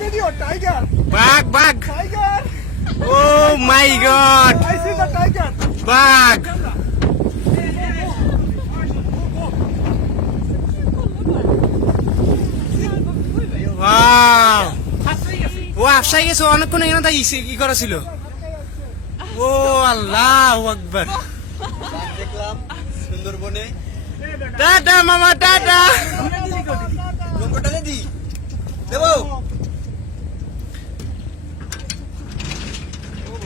video, বাঘ বাঘ. Oh my God the tiger. বাঘ। ও আফসাই গেছে অনেকক্ষণ এখানে তাই ই করা ছিল? ও আল্লাহ আকবার। দেখলাম সুন্দরবনে। টাটা মামা টাটা। নম্বরটা দি দেবো ও ভাই ও মনে হয়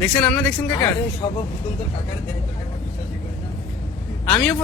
দেখছেন আপনার দেখছেন কাকা আমিও